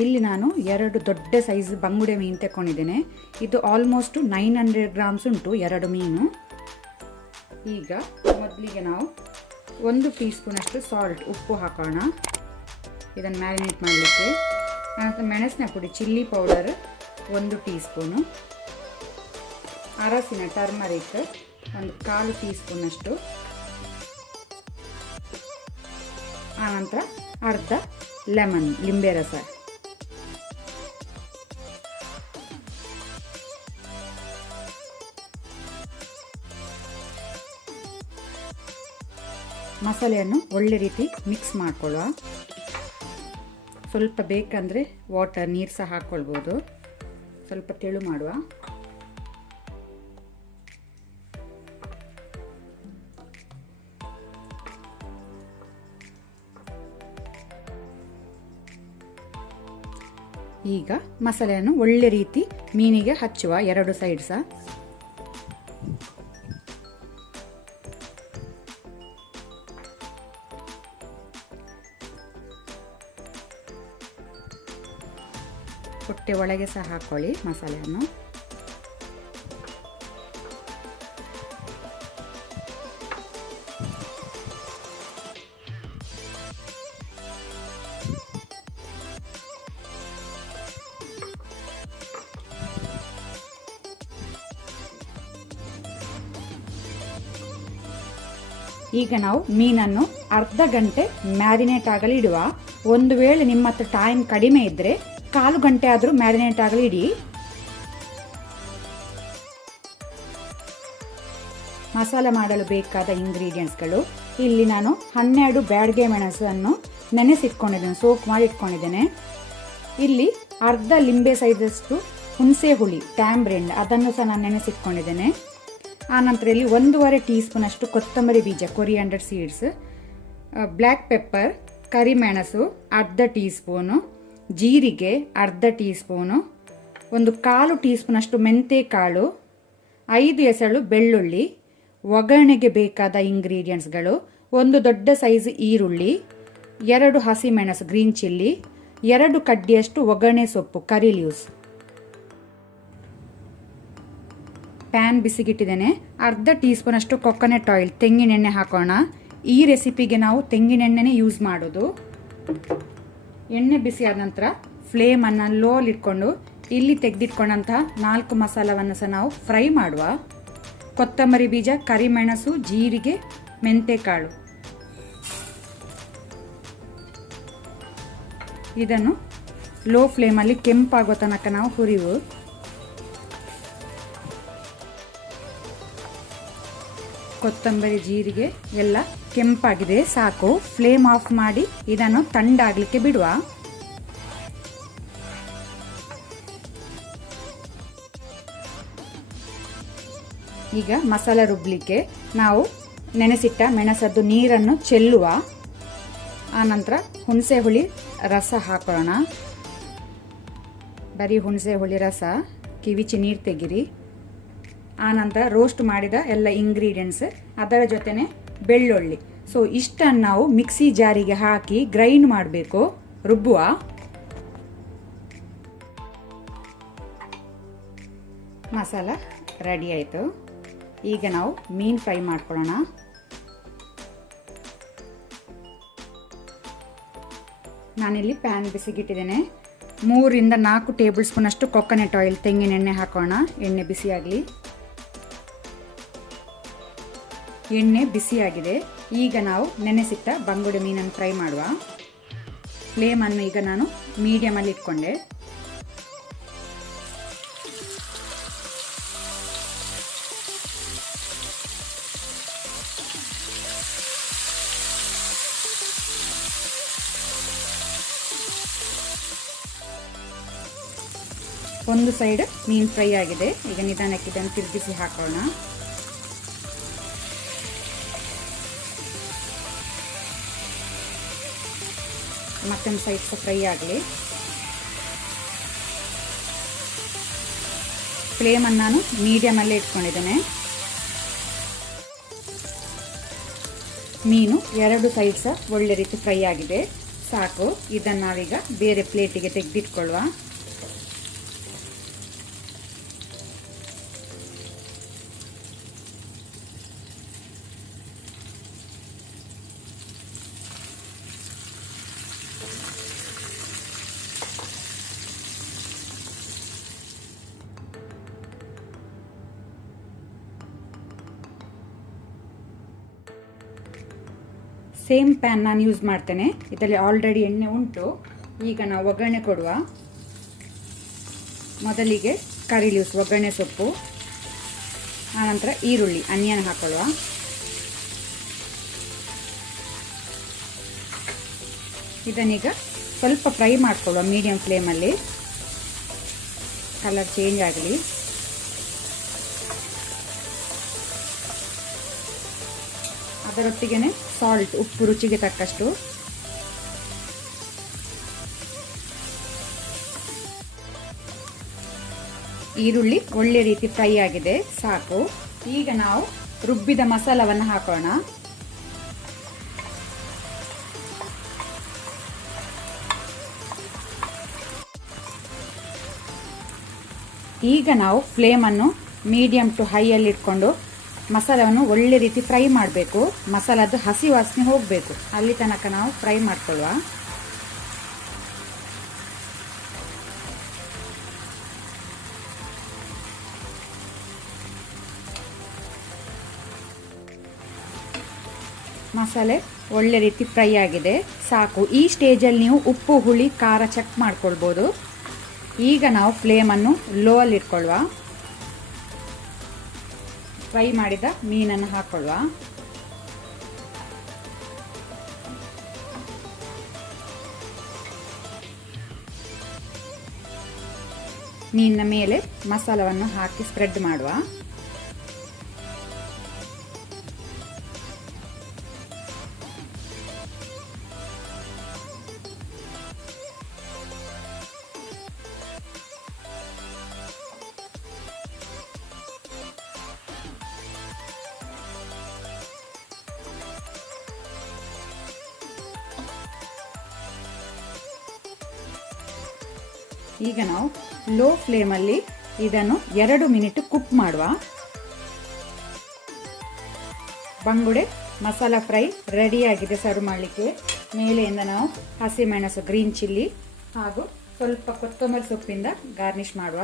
ಇಲ್ಲಿ ನಾನು 2 ದೊಡ್ಡ ಸೈಜ್ ಬಂಗುಡೆ ಮೀನು ತಗೊಂಡಿದ್ದೇನೆ. ಇದು ಆಲ್ಮೋಸ್ಟ್ 900 ಗ್ರಾಮ್ಸ್ ಉಂಟು 2 ಮೀನು. ಈಗ ಮೊದಲಿಗೆ ನಾವು 1 ಟೀ ಸ್ಪೂನ್ ಅಷ್ಟು ಸಾಲ್ಟ್ ಉಪ್ಪು ಹಾಕೋಣ ಇದನ್ನು ಮ್ಯಾರಿನೇಟ್ ಮಾಡಲಿಕ್ಕೆ. ಆನಂತರ ಮೆಣಸಿನ ಪುಡಿ ಚಿಲ್ಲಿ ಪೌಡರ್ 1 ಟೀ ಸ್ಪೂನು, ಅರಸಿನ ಟರ್ಮರಿಕ್ 1/4 ಟೀ ಸ್ಪೂನ್ ಅಷ್ಟು, ಆನಂತರ ಅರ್ಧ ಲೆಮನ್ ಲಿಂಬೆ ರಸ. ಮಸಾಲೆಯನ್ನು ಒಳ್ಳೆ ರೀತಿ ಮಿಕ್ಸ್ ಮಾಡ್ಕೊಳ್ಳುವ. ಸ್ವಲ್ಪ ಬೇಕಂದರೆ ವಾಟರ್ ನೀರು ಸಹ ಹಾಕ್ಕೊಳ್ಬೋದು. ಸ್ವಲ್ಪ ತೆಳು ಮಾಡುವ. ಈಗ ಮಸಾಲೆಯನ್ನು ಒಳ್ಳೆ ರೀತಿ ಮೀನಿಗೆ ಹಚ್ಚುವ 2 ಸೈಡ್ ಸಹ. ಹೊಟ್ಟೆ ಒಳಗೆ ಸಹ ಹಾಕೊಳ್ಳಿ ಮಸಾಲೆಯನ್ನು. ಈಗ ನಾವು ಮೀನನ್ನು ಅರ್ಧ ಗಂಟೆ ಮ್ಯಾರಿನೇಟ್ ಆಗಲು ಇಡುವ. ಒಂದು ವೇಳೆ ನಿಮ್ಮ ಹತ್ರ ಟೈಮ್ ಕಡಿಮೆ ಇದ್ದರೆ 1/4 ಗಂಟೆ ಆದರೂ ಮ್ಯಾರಿನೇಟ್ ಆಗಲು ಇಡಿ. ಮಸಾಲೆ ಮಾಡಲು ಬೇಕಾದ ಇಂಗ್ರೀಡಿಯೆಂಟ್ಸ್ಗಳು: ಇಲ್ಲಿ ನಾನು 12 ಬ್ಯಾಡಗೆ ಮೆಣಸನ್ನು ನೆನೆಸಿಟ್ಕೊಂಡಿದ್ದೇನೆ, ಸೋಕ್ ಮಾಡಿ ಇಟ್ಕೊಂಡಿದ್ದೇನೆ. ಇಲ್ಲಿ ಅರ್ಧ ಲಿಂಬೆ ಸೈಜಷ್ಟು ಹುಣಸೆ ಹುಳಿ ಟ್ಯಾಂಬ್ರೆಂಡ್ ಅದನ್ನು ಸಹ ನಾನು ನೆನೆಸಿಟ್ಕೊಂಡಿದ್ದೇನೆ. ಆನಂತರ ಇಲ್ಲಿ 1/2 ಟೀ ಸ್ಪೂನ್ ಅಷ್ಟು ಕೊತ್ತಂಬರಿ ಬೀಜ ಕೊರಿಯಾಂಡರ್ ಸೀಡ್ಸ್, ಬ್ಲ್ಯಾಕ್ ಪೆಪ್ಪರ್ ಕರಿಮೆಣಸು ಅರ್ಧ ಟೀ ಸ್ಪೂನು, ಜೀರಿಗೆ ಅರ್ಧ ಟೀ ಸ್ಪೂನು, 1/4 ಟೀ ಸ್ಪೂನ್ ಅಷ್ಟು ಮೆಂತೆ ಕಾಳು, 5 ಎಸಳು ಬೆಳ್ಳುಳ್ಳಿ. ಒಗ್ಗರಣೆಗೆ ಬೇಕಾದ ಇಂಗ್ರೀಡಿಯೆಂಟ್ಸ್ಗಳು: 1 ದೊಡ್ಡ ಸೈಜ್ ಈರುಳ್ಳಿ, 2 ಹಸಿಮೆಣಸು ಗ್ರೀನ್ ಚಿಲ್ಲಿ, 2 ಕಡ್ಡಿಯಷ್ಟು ಒಗ್ಗರಣೆ ಸೊಪ್ಪು ಕರಿ ಲೀವ್ಸ್. ಪ್ಯಾನ್ ಬಿಸಿಗಿಟ್ಟಿದ್ದೇನೆ. ಅರ್ಧ ಟೀ ಸ್ಪೂನ್ ಅಷ್ಟು ಕೊಕೊನಟ್ ಆಯಿಲ್ ತೆಂಗಿನೆಣ್ಣೆ ಹಾಕೋಣ. ಈ ರೆಸಿಪಿಗೆ ನಾವು ತೆಂಗಿನೆಣ್ಣೆನೇ ಯೂಸ್ ಮಾಡೋದು. ಎಣ್ಣೆ ಬಿಸಿ ಆದ ನಂತರ ಫ್ಲೇಮನ್ನು ಲೋಲಿ ಇಟ್ಕೊಂಡು ಇಲ್ಲಿ ತೆಗೆದಿಟ್ಕೊಂಡಂತಹ 4 ಮಸಾಲವನ್ನು ಸಹ ನಾವು ಫ್ರೈ ಮಾಡುವ. ಕೊತ್ತಂಬರಿ ಬೀಜ, ಕರಿಮೆಣಸು, ಜೀರಿಗೆ, ಮೆಂತೆಕಾಳು. ಇದನ್ನು ಲೋ ಫ್ಲೇಮಲ್ಲಿ ಕೆಂಪಾಗೋ ತನಕ ನಾವು ಹುರಿಯುವ. ಕೊತ್ತಂಬರಿ ಜೀರಿಗೆ ಎಲ್ಲ ಕೆಂಪಾಗಿದೆ, ಸಾಕು. ಫ್ಲೇಮ್ ಆಫ್ ಮಾಡಿ ಇದನ್ನು ತಣ್ಣಗಾಗಲಿಕ್ಕೆ ಬಿಡುವ. ಈಗ ಮಸಾಲೆ ರುಬ್ಬಲಿಕ್ಕೆ ನಾವು ನೆನೆಸಿಟ್ಟ ಮೆಣಸದ್ದು ನೀರನ್ನು ಚೆಲ್ಲುವ. ಆನಂತರ ಹುಣಸೆ ಹುಳಿ ರಸ ಹಾಕೋಣ. ಬರೀ ಹುಣಸೆ ಹುಳಿ ರಸ, ಕಿವಿಚಿ ನೀರು ತೆಗಿರಿ. ಆನಂತರ ರೋಸ್ಟ್ ಮಾಡಿದ ಎಲ್ಲ ಇಂಗ್ರೀಡಿಯೆಂಟ್ಸ್, ಅದರ ಜೊತೆನೆ ಬೆಳ್ಳುಳ್ಳಿ. ಸೊ ಇಷ್ಟನ್ನು ನಾವು ಮಿಕ್ಸಿ ಜಾರಿಗೆ ಹಾಕಿ ಗ್ರೈಂಡ್ ಮಾಡಬೇಕು, ರುಬ್ಬುವ. ಮಸಾಲ ರೆಡಿ ಆಯಿತು. ಈಗ ನಾವು ಮೀನು ಫ್ರೈ ಮಾಡ್ಕೊಳ್ಳೋಣ. ನಾನಿಲ್ಲಿ ಪ್ಯಾನ್ ಬಿಸಿಗಿಟ್ಟಿದ್ದೇನೆ. 3 ರಿಂದ 4 ಟೇಬಲ್ ಸ್ಪೂನ್ ಅಷ್ಟು ಕೊಕೊನಟ್ ಆಯಿಲ್ ತೆಂಗಿನ ಎಣ್ಣೆ ಹಾಕೋಣ. ಎಣ್ಣೆ ಬಿಸಿಯಾಗಲಿ. ಎಣ್ಣೆ ಬಿಸಿಯಾಗಿದೆ. ಈಗ ನಾವು ನೆನೆಸಿಟ್ಟ ಬಂಗುಡೆ ಮೀನನ್ನು ಫ್ರೈ ಮಾಡುವ. ಫ್ಲೇಮನ್ನು ಈಗ ನಾನು ಮೀಡಿಯಮಲ್ಲಿ ಇಟ್ಕೊಂಡೆ. ಒಂದು ಸೈಡ್ ಮೀನು ಫ್ರೈ ಆಗಿದೆ. ಈಗ ನಿಧಾನಕ್ಕೆ ಇದನ್ನು ತಿರುಗಿಸಿ ಹಾಕೋಣ. ಮತ್ತೊಂದು ಸೈಡ್ ಸಹ ಫ್ರೈ ಆಗಲಿ. ಫ್ಲೇಮನ್ನು ನಾನು ಮೀಡಿಯಮಲ್ಲೇ ಇಟ್ಕೊಂಡಿದ್ದೇನೆ. ಮೀನು 2 ಸೈಡ್ ಸಹ ಒಳ್ಳೆ ರೀತಿ ಫ್ರೈ ಆಗಿದೆ. ಸಾಕು. ಇದನ್ನು ನಾವೀಗ ಬೇರೆ ಪ್ಲೇಟಿಗೆ ತೆಗೆದಿಟ್ಕೊಳ್ಳುವ. ಸೇಮ್ ಪ್ಯಾನ್ ನಾನು ಯೂಸ್ ಮಾಡ್ತೇನೆ. ಇದರಲ್ಲಿ ಆಲ್ರೆಡಿ ಎಣ್ಣೆ ಉಂಟು. ಈಗ ನಾವು ಒಗ್ಗರಣೆ ಕೊಡುವ. ಮೊದಲಿಗೆ ಕರಿ ಲೀವ್ಸ್ ಒಗ್ಗರಣೆ ಸೊಪ್ಪು, ಆನಂತರ ಈರುಳ್ಳಿ ಆನಿಯನ್ ಹಾಕೊಳ್ಳುವ. ಇದನ್ನೀಗ ಸ್ವಲ್ಪ ಫ್ರೈ ಮಾಡ್ಕೊಳ್ಳುವ ಮೀಡಿಯಂ ಫ್ಲೇಮಲ್ಲಿ, ಕಲರ್ ಚೇಂಜ್ ಆಗಲಿ. ಅದರೊಟ್ಟಿಗೆ ಸಾಲ್ಟ್, ಉಪ್ಪು ರುಚಿಗೆ ತಕ್ಕಷ್ಟು. ಈರುಳ್ಳಿ ಒಳ್ಳೆ ರೀತಿ ಫ್ರೈ ಆಗಿದೆ, ಸಾಕು. ಈಗ ನಾವು ರುಬ್ಬಿದ ಮಸಾಲವನ್ನು ಹಾಕೋಣ. ಈಗ ನಾವು ಫ್ಲೇಮನ್ನು ಮೀಡಿಯಂ ಟು ಹೈಯಲ್ಲಿ ಇಟ್ಕೊಂಡು ಮಸಾಲವನ್ನು ಒಳ್ಳೆ ರೀತಿ ಫ್ರೈ ಮಾಡಬೇಕು. ಮಸಾಲದ್ದು ಹಸಿ ವಾಸನೆ ಹೋಗಬೇಕು, ಅಲ್ಲಿ ತನಕ ನಾವು ಫ್ರೈ ಮಾಡ್ಕೊಳ್ಳುವ. ಮಸಾಲೆ ಒಳ್ಳೆ ರೀತಿ ಫ್ರೈ ಆಗಿದೆ, ಸಾಕು. ಈ ಸ್ಟೇಜಲ್ಲಿ ನೀವು ಉಪ್ಪು, ಹುಳಿ, ಖಾರ ಚೆಕ್ ಮಾಡ್ಕೊಳ್ಬೋದು. ಈಗ ನಾವು ಫ್ಲೇಮನ್ನು ಲೋ ಅಲ್ಲಿ ಇಟ್ಕೊಳ್ಳುವ. ಫ್ರೈ ಮಾಡಿದ ಮೀನನ್ನು ಹಾಕೊಳ್ಳುವ. ಮೀನಿನ ಮೇಲೆ ಮಸಾಲವನ್ನು ಹಾಕಿ ಸ್ಪ್ರೆಡ್ ಮಾಡುವ. ಈಗ ನಾವು ಲೋ ಫ್ಲೇಮಲ್ಲಿ ಇದನ್ನು 2 ಮಿನಿಟ್ ಕುಕ್ ಮಾಡುವ. ಬಂಗುಡೆ ಮಸಾಲ ಫ್ರೈ ರೆಡಿಯಾಗಿದೆ ಸರ್ವ್ ಮಾಡಲಿಕ್ಕೆ. ಮೇಲೆಯಿಂದ ನಾವು ಹಸಿಮೆಣಸು, ಗ್ರೀನ್ ಚಿಲ್ಲಿ ಹಾಗೂ ಸ್ವಲ್ಪ ಕೊತ್ತಂಬರಿ ಸೊಪ್ಪಿಂದ ಗಾರ್ನಿಷ್ ಮಾಡುವ.